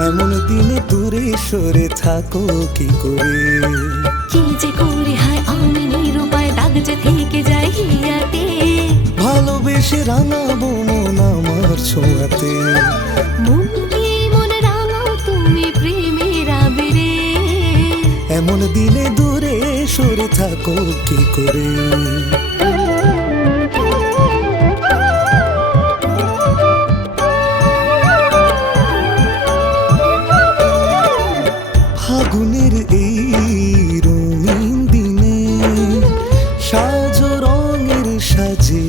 মন মন এমন দিনে দূরে সরে থাকো কি করে? কি যে করি হায় আমি নিরুপায় দাগ যে থেকে যায় হিয়াতে। ভালোবেসে রাঙাবো মন আমার ছোঁয়াতে। মন এমন দিনে দূরে সরে থাকো কি করে? ফাগুনের এই রঙিন দিনে সাজ রঙের সাজে।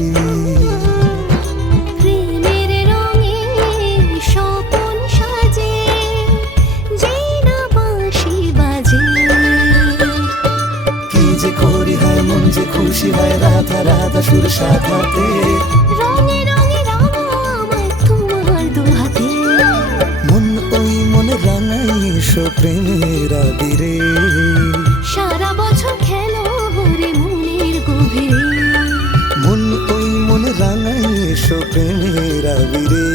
খুশি হয় রাধা রাধা সুর সাধাতে। রঙে রঙে রাঙা এসো প্রেমের আবিরে। সারা বছর খেলো ভরে মনের গভীরে। মন ওই মন রাঙাই এসো প্রেমের আবিরে।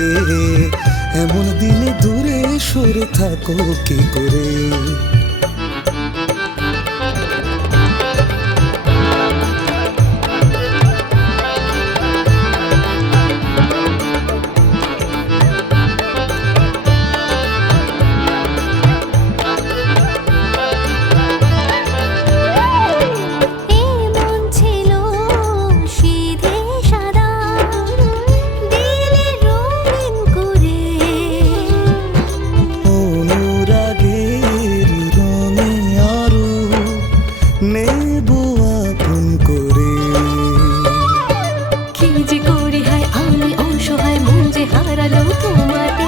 এমন দিনে দূরে সরে থাকো কি করে? নেব আপন করে। কি যে করি হায় আমি অসহায় মন যে হারালো তোমাতে।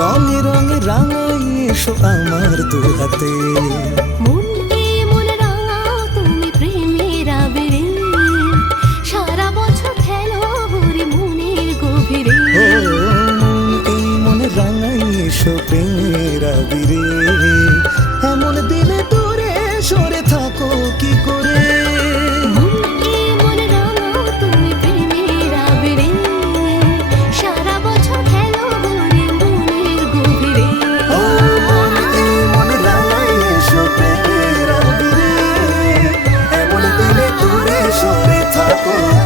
রঙে রঙে রাঙাই এসো আমার দু হাতে তুমি প্রেমের আবিরে। সারা বছর খেলো হরে বারাকাতুহ